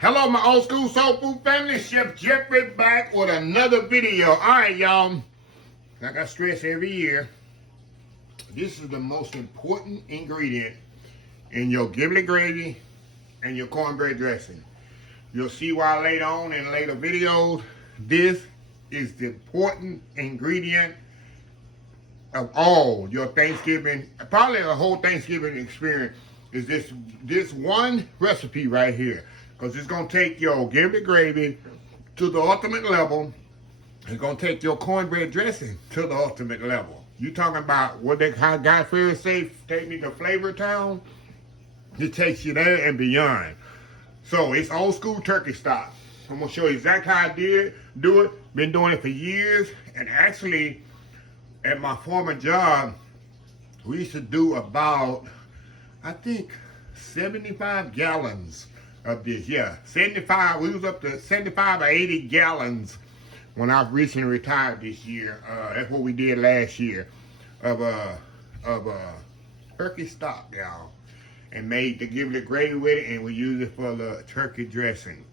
Hello, my old school soul food family. Chef Jeffrey back with another video. All right, y'all. Like I stress every year, this is the most important ingredient in your giblet gravy and your cornbread dressing. You'll see why later on in later videos. This is the important ingredient of all your Thanksgiving, probably the whole Thanksgiving experience, is this one recipe right here. Because it's going to take your giblet gravy to the ultimate level. It's going to take your cornbread dressing to the ultimate level. You talking about what how Guy Fieri say, take me to Flavor Town? It takes you there and beyond. So it's old school turkey stock. I'm going to show you exactly how I do it. Been doing it for years. And actually, at my former job, we used to do about, I think, 75 gallons of this. Yeah, 75. We was up to 75 or 80 gallons when I recently retired this year. That's what we did last year of turkey stock, y'all, and made the giblet gravy with it, and we use it for the turkey dressing.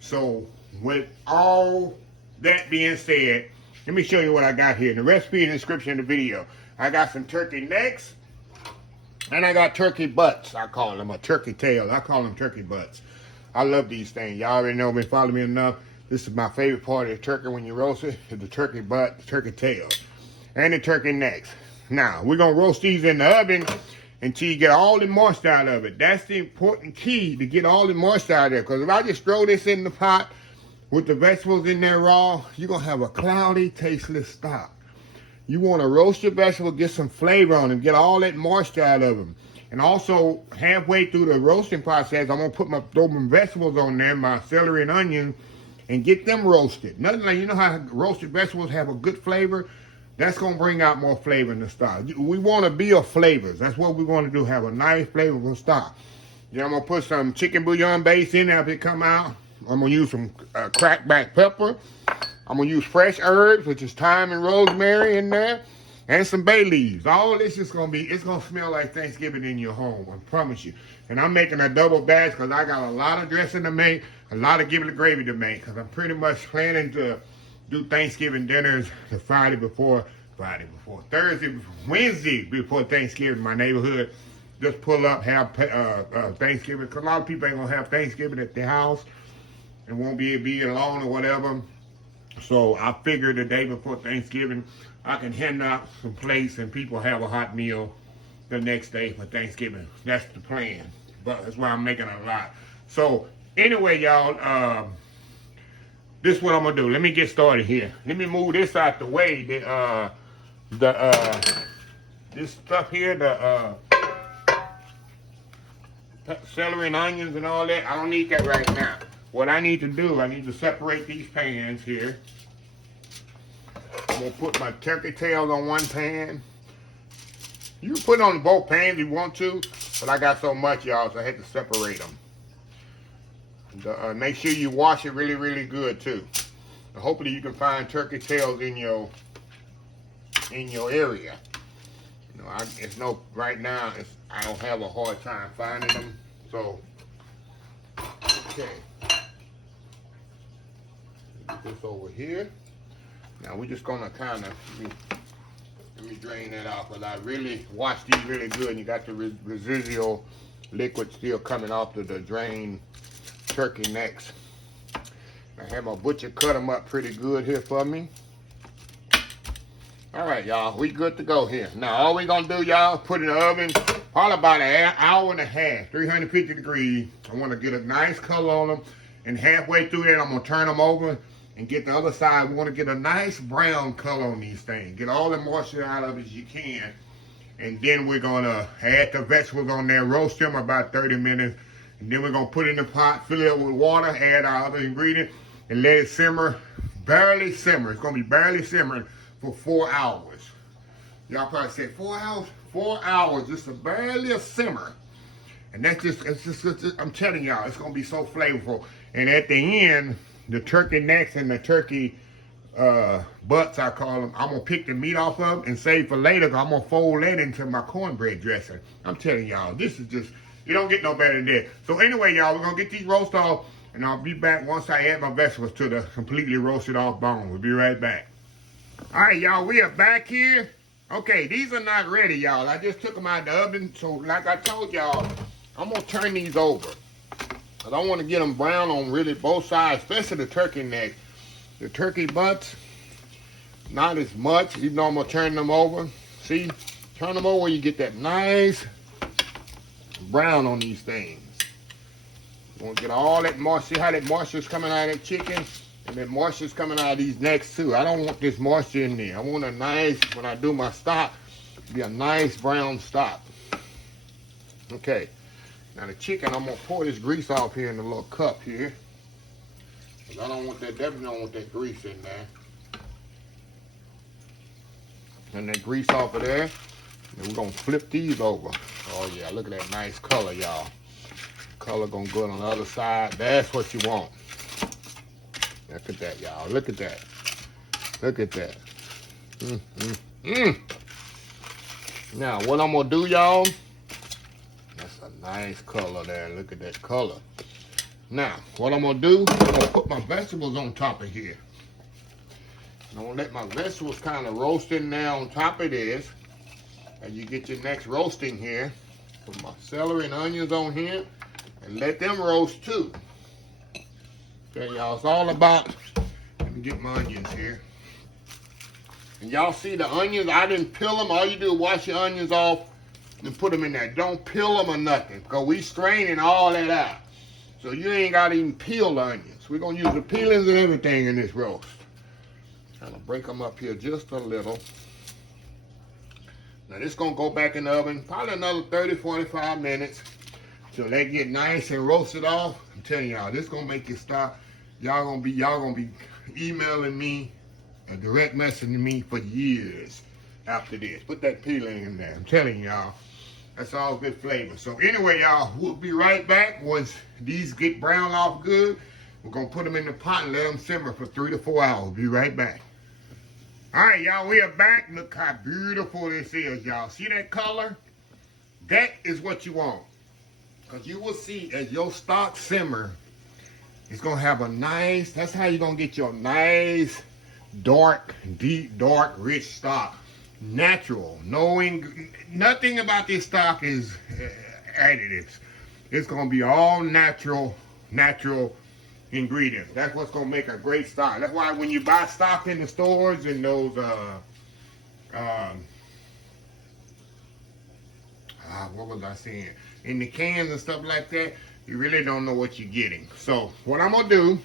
So with all that being said, let me show you what I got here. The recipe in the description of the video. I got some turkey necks, and I got turkey butts, I call them, or turkey tails. I call them turkey butts. I love these things. Y'all already know, been following me enough. This is my favorite part of the turkey when you roast it, is the turkey butt, the turkey tail, and the turkey necks. Now, we're going to roast these in the oven until you get all the moisture out of it. That's the important key, to get all the moisture out of there. Because if I just throw this in the pot with the vegetables in there raw, you're going to have a cloudy, tasteless stock. You want to roast your vegetables, get some flavor on them, get all that moisture out of them. And also, halfway through the roasting process, I'm going to throw my vegetables on there, my celery and onion, and get them roasted. Nothing like, you know how roasted vegetables have a good flavor? That's going to bring out more flavor in the stock. We want to build flavors. That's what we want to do, have a nice flavorful stock. Then I'm going to put some chicken bouillon base in there after it come out. I'm going to use some cracked black pepper. I'm going to use fresh herbs, which is thyme and rosemary in there, and some bay leaves. All this is going to be, it's going to smell like Thanksgiving in your home, I promise you. And I'm making a double batch because I got a lot of dressing to make, a lot of giblet gravy to make, because I'm pretty much planning to do Thanksgiving dinners the Wednesday before Thanksgiving in my neighborhood. Just pull up, have Thanksgiving, because a lot of people ain't going to have Thanksgiving at their house and won't be alone or whatever. So I figured the day before Thanksgiving, I can hand out some plates and people have a hot meal the next day for Thanksgiving. That's the plan. But that's why I'm making a lot. So anyway, y'all, this is what I'm gonna do. Let me get started here. Let me move this out the way. This stuff here, the celery and onions and all that, I don't need that right now. What I need to do, I need to separate these pans here. I'm going to put my turkey tails on one pan. You can put it on both pans if you want to, but I got so much, y'all, so I had to separate them. Make sure you wash it really, really good, too. Hopefully you can find turkey tails in your area. You know, right now, I don't have a hard time finding them, so, okay. Get this over here. Now we're just gonna kind of let me drain that off, because I really washed these really good, and you got the residual liquid still coming off of the drained turkey necks. I have my butcher cut them up pretty good here for me. All right, y'all, we good to go here. Now all we gonna do, y'all, put in the oven probably about an hour and a half, 350 degrees. I want to get a nice color on them, and halfway through that, I'm gonna turn them over and get the other side. We want to get a nice brown color on these things. Get all the moisture out of it as you can. And then we're going to add the vegetables on there, roast them about 30 minutes. And then we're going to put it in the pot, fill it up with water, add our other ingredients, and let it simmer, barely simmer. It's going to be barely simmering for 4 hours. Y'all probably said 4 hours? 4 hours, just a barely a simmer. And that's just, I'm telling y'all, it's going to be so flavorful. And at the end, the turkey necks and the turkey butts, I call them, I'm going to pick the meat off of and save for later, because I'm going to fold that into my cornbread dressing. I'm telling y'all, this is just, you don't get no better than that. So anyway, y'all, we're going to get these roast off. And I'll be back once I add my vegetables to the completely roasted off bone. We'll be right back. All right, y'all, we are back here. Okay, these are not ready, y'all. I just took them out of the oven. So like I told y'all, I'm going to turn these over. I don't want to get them brown on really both sides, especially the turkey neck. The turkey butts, not as much, even though I'm going to turn them over. See, turn them over, you get that nice brown on these things. You want to get all that moisture. See how that moisture is coming out of that chicken? And that moisture is coming out of these necks too. I don't want this moisture in there. I want a nice, when I do my stock, be a nice brown stock. Okay. Now the chicken, I'm going to pour this grease off here in a little cup here. I don't want that, definitely don't want that grease in there. And that grease off of there. And we're going to flip these over. Oh yeah, look at that nice color, y'all. Color going to go on the other side. That's what you want. Look at that, y'all. Look at that. Look at that. Now, what I'm going to do, y'all, that's a nice color there. Look at that color. Now, what I'm going to do, I'm going to put my vegetables on top of here. I'm going to let my vegetables kind of roast in there on top of this. And you get your next roasting here. Put my celery and onions on here. And let them roast too. Okay, y'all, it's all about, let me get my onions here. And y'all see the onions, I didn't peel them. All you do is wash your onions off and put them in there. Don't peel them or nothing, because we straining all that out. So you ain't got to even peel the onions. We're going to use the peelings and everything in this roast. Kind of break them up here just a little. Now this is going to go back in the oven probably another 30, 45 minutes. So they get nice and roasted off. I'm telling y'all, this is going to make you stop. Y'all gonna be emailing me and direct messaging me for years after this. Put that peeling in there. I'm telling y'all, that's all good flavor. So anyway, y'all, we'll be right back. Once these get brown off good, we're gonna put them in the pot and let them simmer for 3 to 4 hours. Be right back. All right, y'all, we are back. Look how beautiful this is, y'all. See that color? That is what you want. Because you will see as your stock simmer, it's going to have a nice, that's how you're going to get your nice, dark, deep, dark, rich stock. Natural. Nothing about this stock is additives. It's going to be all natural ingredients. That's what's going to make a great stock. That's why when you buy stock in the stores and those, what was I saying? In the cans and stuff like that, you really don't know what you're getting. So what I'm gonna do,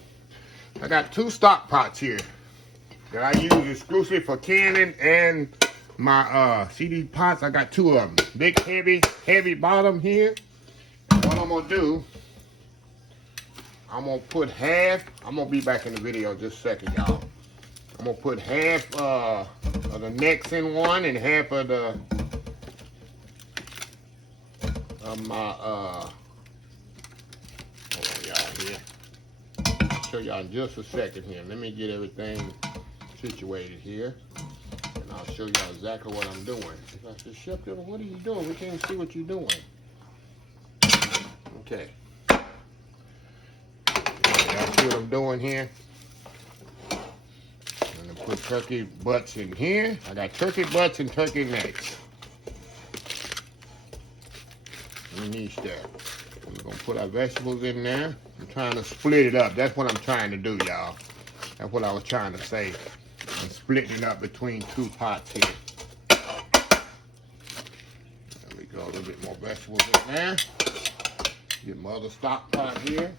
I got 2 stock pots here that I use exclusively for canning and my CD pots. I got 2 of them. Big, heavy bottom here. And what I'm gonna do, I'm gonna put half. I'm gonna be back in the video just a second, y'all. I'm gonna put half of the necks in one and half of the my hold on, y'all, here. I'll show y'all in just a second here. Let me get everything situated here, and I'll show y'all exactly what I'm doing. I said, Shepard, what are you doing? We can't see what you're doing. Okay. Y'all see what I'm doing here? I'm gonna put turkey butts in here. I got turkey butts and turkey necks. Niche there. We're gonna put our vegetables in there. I'm trying to split it up. That's what I'm trying to do, y'all. That's what I was trying to say. I'm splitting it up between 2 pots here. There we go. A little bit more vegetables in there. Get my other stock pot here.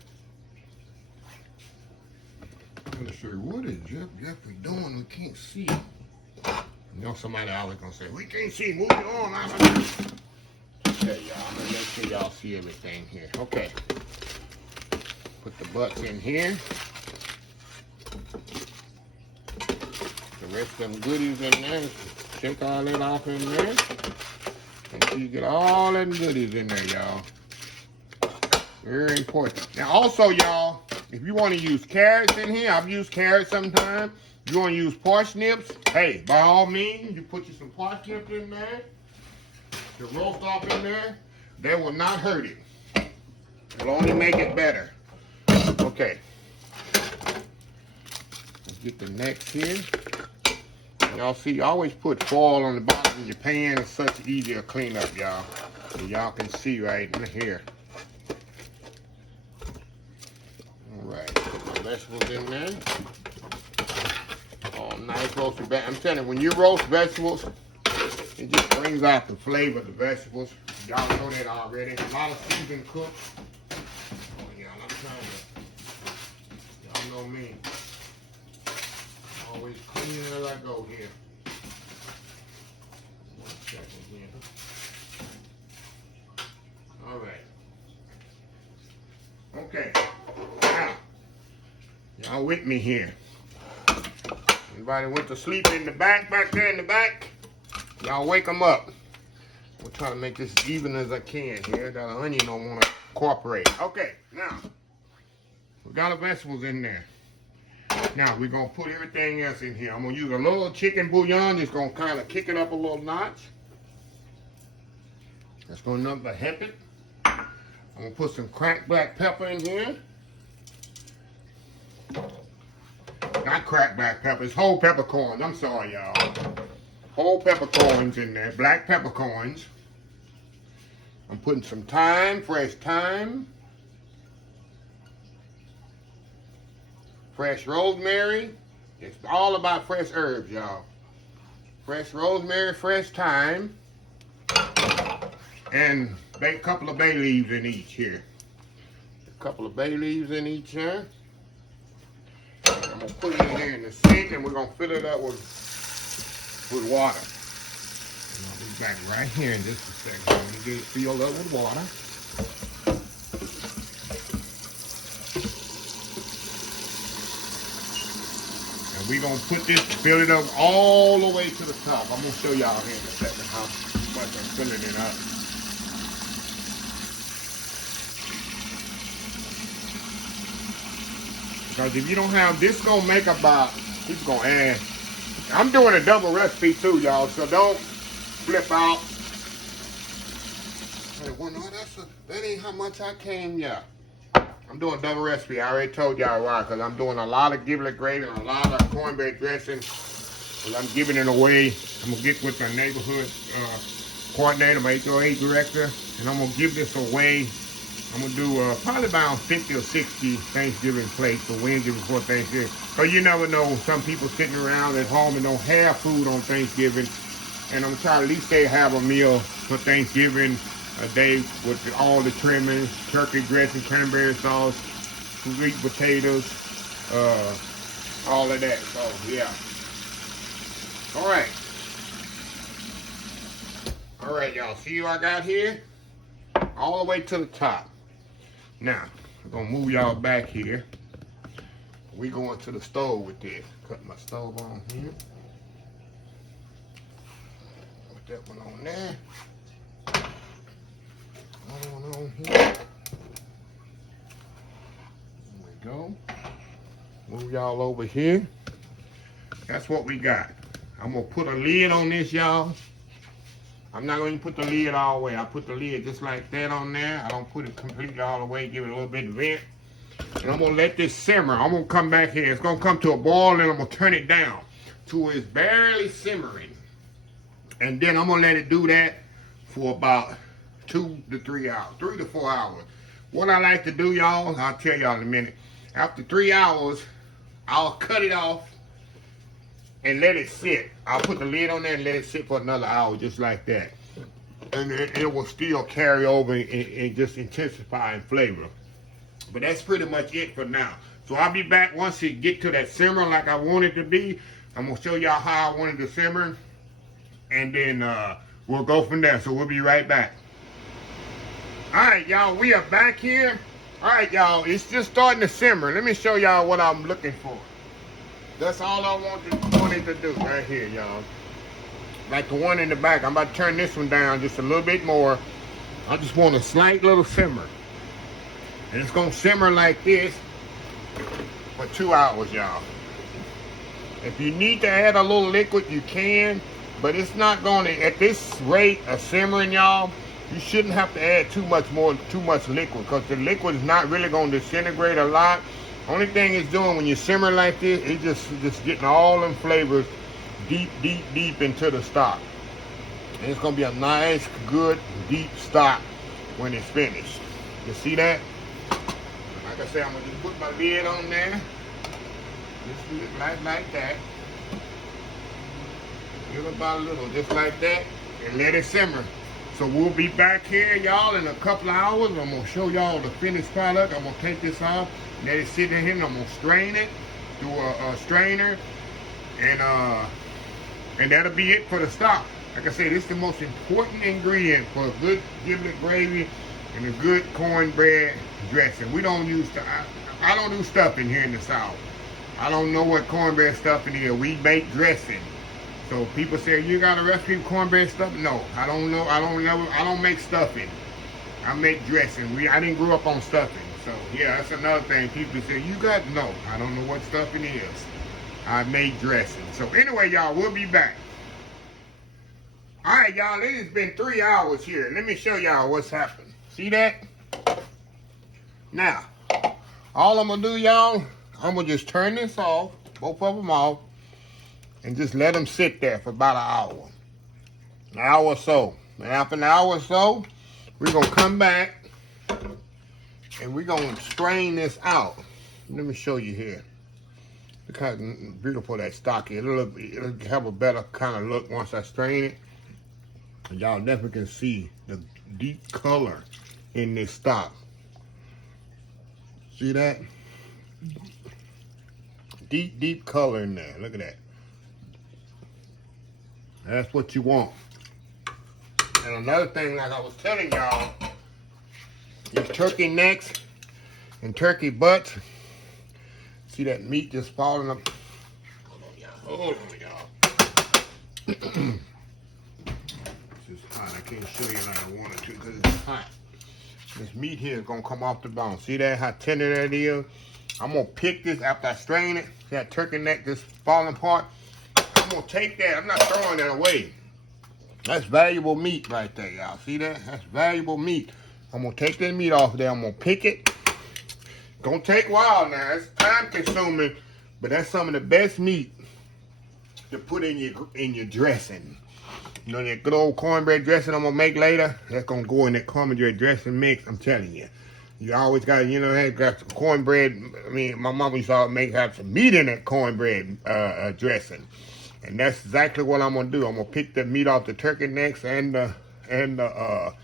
I'm gonna show you what is Jeffrey doing. We can't see. You know, somebody always gonna say, we can't see. Move it on. Okay, y'all, I'm gonna make sure y'all see everything here. Okay. Put the butts in here. The rest of them goodies in there. Shake all that off in there. And so you get all them goodies in there, y'all. Very important. Now also, y'all, if you want to use carrots in here, I've used carrots sometimes. If you want to use parsnips, hey, by all means, you put you some parsnips in there. The roast off in there, that will not hurt it. It'll only make it better. Okay. Let's get the next here. Y'all see, always put foil on the bottom of your pan. It's such easier cleanup, y'all. So y'all can see right in here. All right, put my vegetables in there. All nice roasted vegetables. I'm telling you, when you roast vegetables, it just brings out the flavor of the vegetables. Y'all know that already. A lot of seasoned cooks. Oh, y'all, I'm trying to. Y'all know me. Always clean as I go here. 1 second here. All right. Okay. Now, y'all with me here. Everybody went to sleep in the back there in the back. Y'all wake them up. We'll try to make this as even as I can here. That onion don't want to cooperate. Okay, now, we got the vegetables in there. Now, we're going to put everything else in here. I'm going to use a little chicken bouillon. Just going to kind of kick it up a little notch. That's going to help it. I'm going to put some cracked black pepper in here. Not cracked black pepper. It's whole peppercorns. I'm sorry, y'all. Whole peppercorns in there. Black peppercorns. I'm putting some thyme, fresh thyme. Fresh rosemary. It's all about fresh herbs, y'all. Fresh rosemary, fresh thyme. And a couple of bay leaves in each here. A couple of bay leaves in each here. I'm going to put it in here in the sink and we're going to fill it up with water. And I'll be back right here in just a second. I'm going to get it filled up with water. And we're going to put this, fill it up all the way to the top. I'm going to show y'all here in a second how much I'm filling it up. Because if you don't have, this going to make about, it's going to add. I'm doing a double recipe too, y'all, so don't flip out. Well, no, that ain't how much I came, yeah. I'm doing a double recipe. I already told y'all why, because I'm doing a lot of giblet gravy and a lot of cornbread dressing. Because I'm giving it away. I'm going to get with my neighborhood coordinator, my HOA director, and I'm going to give this away. I'm going to do probably about 50 or 60 Thanksgiving plates for Wednesday before Thanksgiving. Because you never know, some people sitting around at home and don't have food on Thanksgiving. And I'm trying at least they have a meal for Thanksgiving, a day with all the trimmings, turkey dressing, cranberry sauce, sweet potatoes, all of that. So, yeah. All right. All right, y'all. See what I got here? All the way to the top. Now, I'm going to move y'all back here. We going to the stove with this. Cut my stove on here. Put that one on there. Another one on here. There we go. Move y'all over here. That's what we got. I'm going to put a lid on this, y'all. I'm not going to put the lid all the way. I put the lid just like that on there. I don't put it completely all the way. Give it a little bit of vent. And I'm going to let this simmer. I'm going to come back here. It's going to come to a boil and I'm going to turn it down to where it's barely simmering. And then I'm going to let it do that for about 2 to 3 hours. 3 to 4 hours. What I like to do, y'all, I'll tell y'all in a minute. After 3 hours, I'll cut it off and let it sit. I'll put the lid on there and let it sit for another hour, just like that. And it will still carry over and just intensify in flavor. But that's pretty much it for now. So I'll be back once it get to that simmer like I want it to be. I'm going to show y'all how I want it to simmer. And then we'll go from there. So we'll be right back. All right, y'all, we are back here. All right, y'all, it's just starting to simmer. Let me show y'all what I'm looking for. That's all I want it to do right here, y'all. Like the one in the back. I'm about to turn this one down just a little bit more. I just want a slight little simmer. And it's going to simmer like this for 2 hours, y'all. If you need to add a little liquid, you can. But it's not going to, at this rate of simmering, y'all, You shouldn't have to add too much liquid, because the liquid is not really going to disintegrate a lot. Only thing it's doing when you simmer like this, it's just getting all them flavors deep into the stock. And it's going to be a nice, good, deep stock when it's finished. You see that? Like I said, I'm going to just put my lid on there. Just do it like that. Little by little, just like that, and let it simmer. So we'll be back here, y'all, in a couple of hours. I'm going to show y'all the finished product. I'm going to take this off, let it sit in here, and I'm going to strain it through a strainer. And that'll be it for the stock. Like I said, this is the most important ingredient for a good giblet gravy and a good cornbread dressing. We don't use, I don't do stuffing here in the South. I don't know what cornbread stuffing is. We make dressing. So people say, you got a recipe for cornbread stuffing? No, I don't know. I don't make stuffing. I make dressing. I didn't grow up on stuffing. So yeah, that's another thing. People say, no, I don't know what stuffing is. I make dressing. So anyway, y'all, we'll be back. All right, y'all, it has been 3 hours here. Let me show y'all what's happened. See that? Now, all I'm gonna do, y'all, I'm gonna just turn this off, both of them off, and just let them sit there for about an hour or so. And after an hour or so, we're gonna come back and we're gonna strain this out. Let me show you here. Look how beautiful that stock is. It'll have a better kind of look once I strain it. And y'all definitely can see the deep color in this stock. See that? Deep color in there. Look at that. That's what you want. And another thing, like I was telling y'all, is turkey necks and turkey butts. See that meat just falling up? Hold on, y'all. This is hot. I can't show you like I wanted to because it's hot. This meat here is going to come off the bone. See that, how tender that is? I'm going to pick this after I strain it. See that turkey neck just falling apart? I'm going to take that. I'm not throwing that away. That's valuable meat right there, y'all. See that? That's valuable meat. I'm going to take that meat off there. I'm going to pick it. Gonna take a while now. It's time consuming, but that's some of the best meat to put in your dressing. You know that good old cornbread dressing I'm gonna make later? That's gonna go in that cornbread dressing mix. I'm telling you. You always got, got some cornbread. I mean, my mama used to have some meat in that cornbread dressing. And that's exactly what I'm gonna do. I'm gonna pick the meat off the turkey necks and the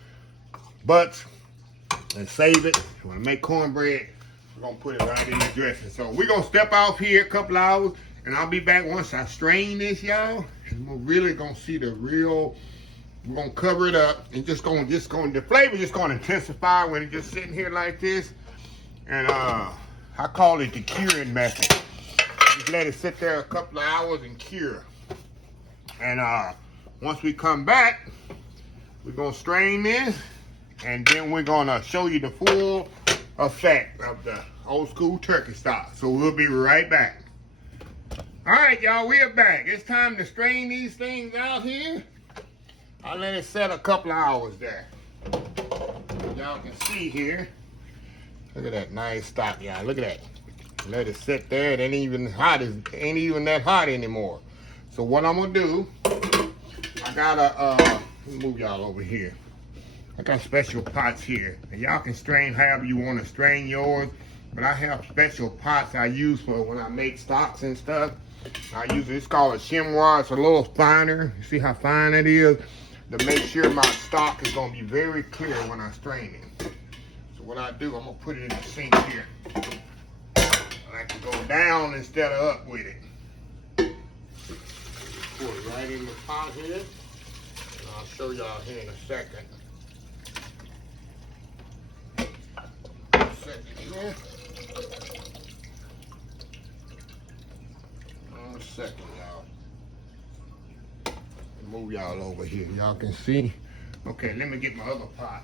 butts and save it. When I make cornbread, we're gonna put it right in the dressing. So we're gonna step off here a couple hours, and I'll be back once I strain this, y'all. And we're really gonna see the real. We're gonna cover it up and the flavor just gonna intensify when it's just sitting here like this. And I call it the curing method. Just let it sit there a couple of hours and cure. And once we come back, we're gonna strain this, and then we're gonna show you the full effect of the old school turkey stock. So we'll be right back. All right, y'all, we're back. It's time to strain these things out here. I'll let it set a couple of hours there. Y'all can see here. Look at that nice stock, y'all. Look at that. Let it sit there. It ain't even that hot anymore. So what I'm gonna do, I gotta let me move y'all over here. I got special pots here, and y'all can strain however you want to strain yours, but I have special pots I use for when I make stocks and stuff. It's called a chimois. It's a little finer. You see how fine it is? To make sure my stock is going to be very clear when I strain it. So what I do, I'm going to put it in the sink here. I like to go down instead of up with it. Pour it right in the pot here, and I'll show y'all here in a second. Here. One second, y'all. Move y'all over here. Y'all can see. Okay, let me get my other pot.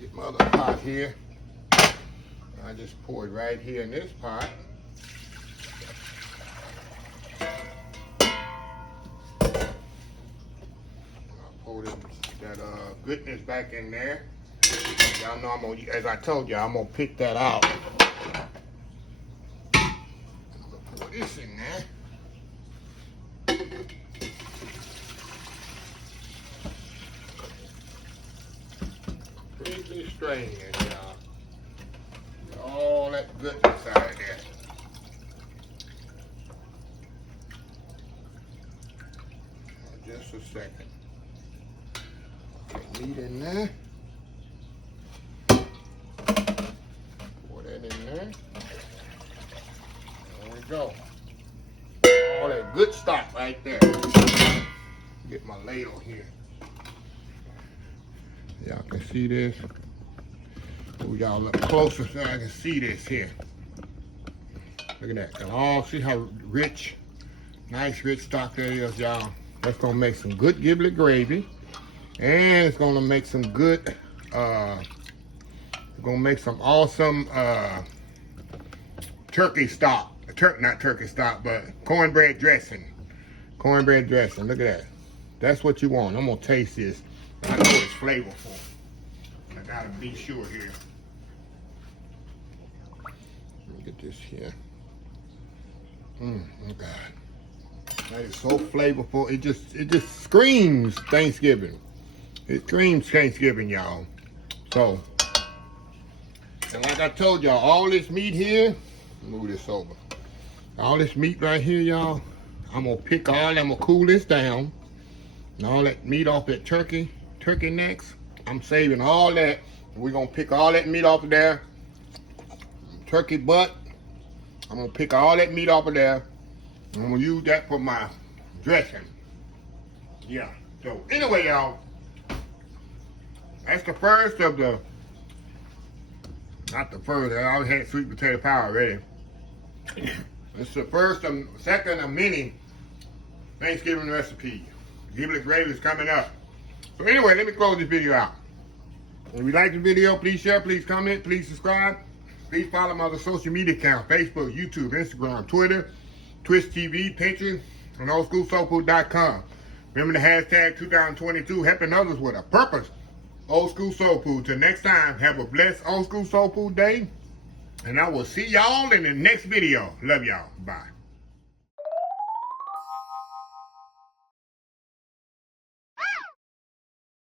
Get my other pot here. I just pour it right here in this pot. that goodness back in there. Y'all know I'm gonna, as I told y'all, I'm gonna pick that out. I'm gonna pour this in there. Completely strain it, y'all. All that goodness out of there. Just a second. Okay, meat in there. Pour that in there. There we go. All that good stock right there. Get my ladle here. Y'all can see this. Move y'all up closer so I can see this here. Look at that. And all see how rich, nice rich stock that is, y'all. That's gonna make some good giblet gravy. And it's gonna make some good, gonna make some awesome turkey stock. Not turkey stock, but cornbread dressing. Cornbread dressing, look at that. That's what you want. I'm gonna taste this. I know it's flavorful. I gotta be sure here. Let me get this here. Oh God. That is so flavorful. It just screams Thanksgiving. It screams Thanksgiving, y'all. So, and like I told y'all, all this meat here, move this over. All this meat right here, y'all, I'm gonna pick all, I'm gonna cool this down. And all that meat off that turkey necks, I'm saving all that. And we're gonna pick all that meat off of there. Turkey butt, I'm gonna pick all that meat off of there. And I'm gonna use that for my dressing. Yeah, so anyway, y'all, that's the first of the, not the first, I always had sweet potato pie already. It's the first and second of many Thanksgiving recipes. Giblet gravy is coming up. So anyway, let me close this video out. If you like the video, please share, please comment, please subscribe. Please follow my other social media accounts, Facebook, YouTube, Instagram, Twitter, Twitch TV, Patreon, and oldschoolsoulfood.com. Remember the hashtag 2022, helping others with a purpose. Old School Soul Food. Till next time, have a blessed Old School Soul Food day. And I will see y'all in the next video. Love y'all. Bye.